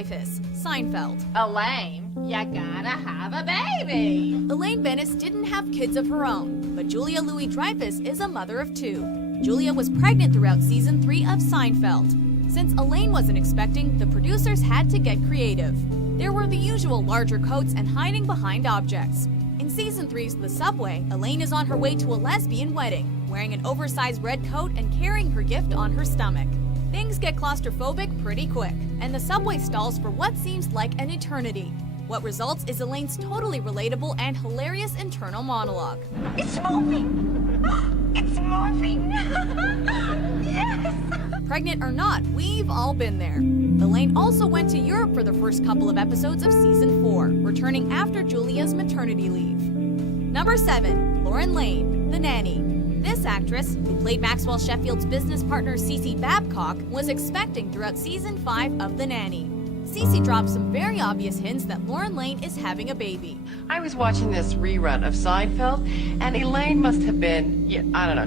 Dreyfus, Seinfeld. Elaine, you gotta have a baby. Elaine Bennis didn't have kids of her own, but Julia Louis-Dreyfus is a mother of 2. Julia was pregnant throughout season 3 of Seinfeld. Since Elaine wasn't expecting, the producers had to get creative. There were the usual larger coats and hiding behind objects. In season 3's The Subway, Elaine is on her way to a lesbian wedding, wearing an oversized red coat and carrying her gift on her stomach. Things get claustrophobic pretty quick, and the subway stalls for what seems like an eternity. What results is Elaine's totally relatable and hilarious internal monologue. It's moving! It's moving! Yes! Pregnant or not, we've all been there. Elaine also went to Europe for the first couple of episodes of season 4, returning after Julia's maternity leave. Number 7, Lauren Lane, the nanny. This actress, who played Maxwell Sheffield's business partner Cece Babcock, was expecting throughout season 5 of The Nanny. Cece dropped some very obvious hints that Lauren Lane is having a baby. I was watching this rerun of Seinfeld, and Elaine must have been,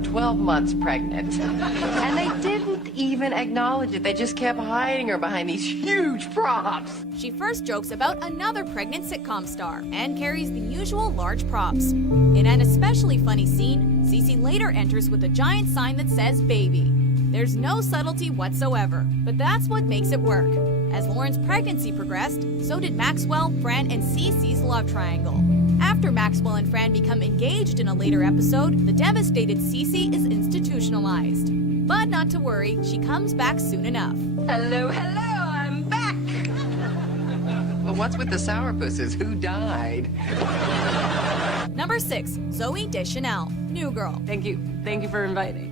12 months pregnant. And they didn't even acknowledge it. They just kept hiding her behind these huge props. She first jokes about another pregnant sitcom star and carries the usual large props. In an especially funny scene, Cece later enters with a giant sign that says baby. There's no subtlety whatsoever, but that's what makes it work. As Lauren's pregnancy progressed, so did Maxwell, Fran, and Cece's love triangle. After Maxwell and Fran become engaged in a later episode, the devastated Cece is institutionalized. But not to worry, she comes back soon enough. Hello, I'm back! Well, what's with the sourpusses? Who died? Number 6, Zooey Deschanel, New Girl. Thank you for inviting.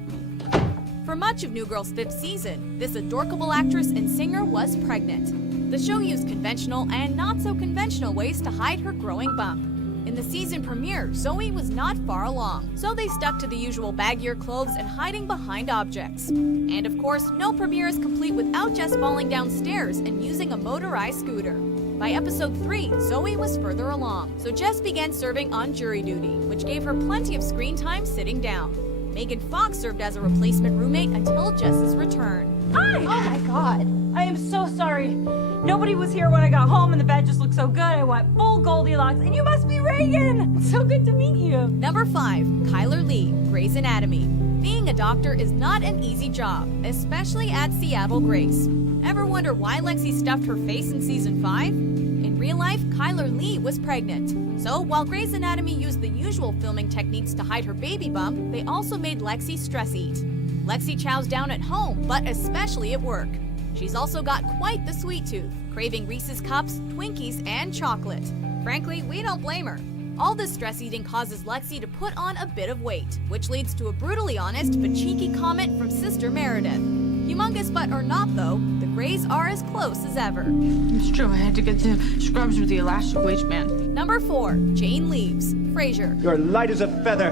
For much of New Girl's 5th season, this adorkable actress and singer was pregnant. The show used conventional and not so conventional ways to hide her growing bump. In the season premiere, Zooey was not far along, so they stuck to the usual baggier clothes and hiding behind objects. And of course, no premiere is complete without Jess falling downstairs and using a motorized scooter. By episode 3, Zooey was further along, so Jess began serving on jury duty, which gave her plenty of screen time sitting down. Megan Fox served as a replacement roommate until Jess's return. Hi! Oh my god. I am so sorry. Nobody was here when I got home and the bed just looked so good. I went full Goldilocks and you must be Reagan! It's so good to meet you. Number 5, Kyler Lee, Grey's Anatomy. Being a doctor is not an easy job, especially at Seattle Grace. Ever wonder why Lexi stuffed her face in season 5? In real life, Kyler Lee was pregnant. So while Grey's Anatomy used the usual filming techniques to hide her baby bump, they also made Lexi stress eat. Lexi chows down at home, but especially at work. She's also got quite the sweet tooth, craving Reese's Cups, Twinkies, and chocolate. Frankly, we don't blame her. All this stress eating causes Lexi to put on a bit of weight, which leads to a brutally honest but cheeky comment from Sister Meredith. Humongous butt or not though, the Greys are as close as ever. It's true, I had to get the scrubs with the elastic waistband. Number 4, Jane Leaves, Frasier. You're light as a feather.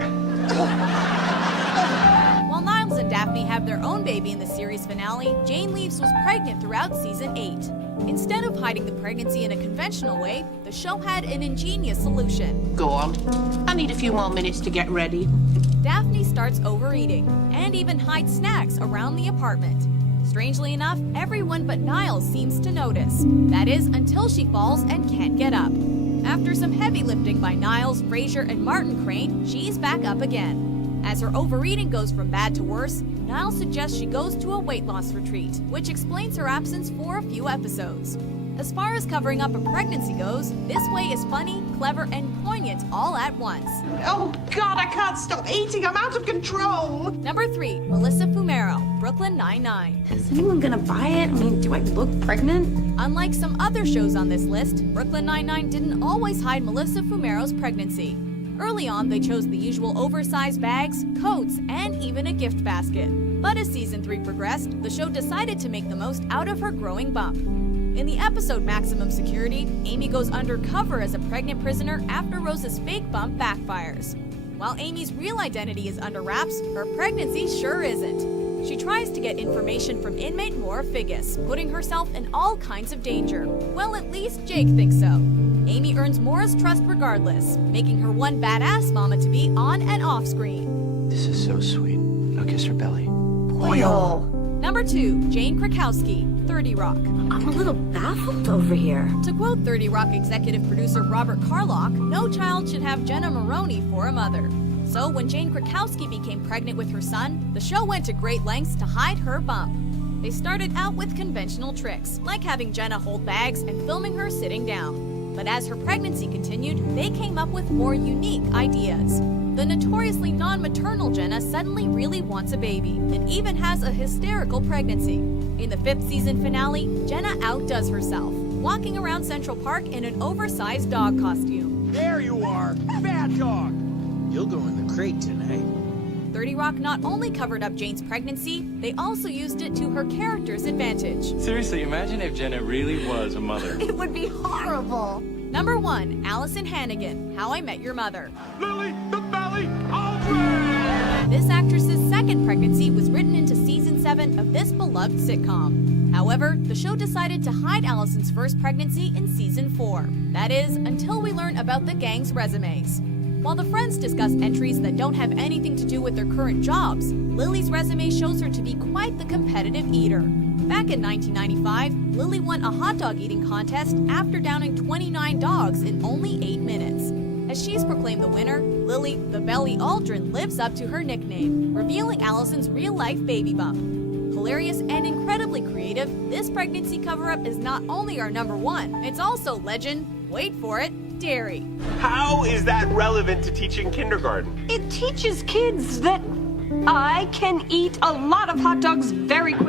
While Niles and Daphne have their own baby in the series finale, Jane Leaves was pregnant throughout season 8. Instead of hiding the pregnancy in a conventional way, the show had an ingenious solution. Go on. I need a few more minutes to get ready. Daphne starts overeating, and even hides snacks around the apartment. Strangely enough, everyone but Niles seems to notice. That is, until she falls and can't get up. After some heavy lifting by Niles, Frasier, and Martin Crane, she's back up again. As her overeating goes from bad to worse, Niles suggests she goes to a weight loss retreat, which explains her absence for a few episodes. As far as covering up a pregnancy goes, this way is funny, clever, and poignant all at once. Oh God, I can't stop eating, I'm out of control! Number 3, Melissa Fumero, Brooklyn Nine-Nine. Is anyone gonna buy it? I mean, do I look pregnant? Unlike some other shows on this list, Brooklyn Nine-Nine didn't always hide Melissa Fumero's pregnancy. Early on, they chose the usual oversized bags, coats, and even a gift basket. But as season 3 progressed, the show decided to make the most out of her growing bump. In the episode Maximum Security, Amy goes undercover as a pregnant prisoner after Rose's fake bump backfires. While Amy's real identity is under wraps, her pregnancy sure isn't. She tries to get information from inmate Maura Figgis, putting herself in all kinds of danger. Well, at least Jake thinks so. Amy earns Maura's trust regardless, making her one badass mama to be on and off screen. This is so sweet. Now kiss her belly. Oil. Number 2, Jane Krakowski, 30 Rock. I'm a little baffled over here. To quote 30 Rock executive producer Robert Carlock, no child should have Jenna Maroney for a mother. So when Jane Krakowski became pregnant with her son, the show went to great lengths to hide her bump. They started out with conventional tricks, like having Jenna hold bags and filming her sitting down. But as her pregnancy continued, they came up with more unique ideas. The notoriously non-maternal Jenna suddenly really wants a baby and even has a hysterical pregnancy. In the 5th season finale, Jenna outdoes herself, walking around Central Park in an oversized dog costume. There you are, bad dog. You'll go in the crate tonight. 30 Rock not only covered up Jane's pregnancy, they also used it to her character's advantage. Seriously, imagine if Jenna really was a mother. It would be horrible. Number 1, Allison Hannigan, How I Met Your Mother. Lily the Valley Aldridge! This actress's second pregnancy was written into season 7 of this beloved sitcom. However, the show decided to hide Allison's first pregnancy in season 4. That is, until we learn about the gang's resumes. While the friends discuss entries that don't have anything to do with their current jobs, Lily's resume shows her to be quite the competitive eater. Back in 1995, Lily won a hot dog eating contest after downing 29 dogs in only 8 minutes. As she's proclaimed the winner, Lily the Belly Aldrin lives up to her nickname, revealing Allison's real-life baby bump. Hilarious and incredibly creative, this pregnancy cover-up is not only our number 1, it's also legend, wait for it, dairy. How is that relevant to teaching kindergarten? It teaches kids that I can eat a lot of hot dogs very quickly.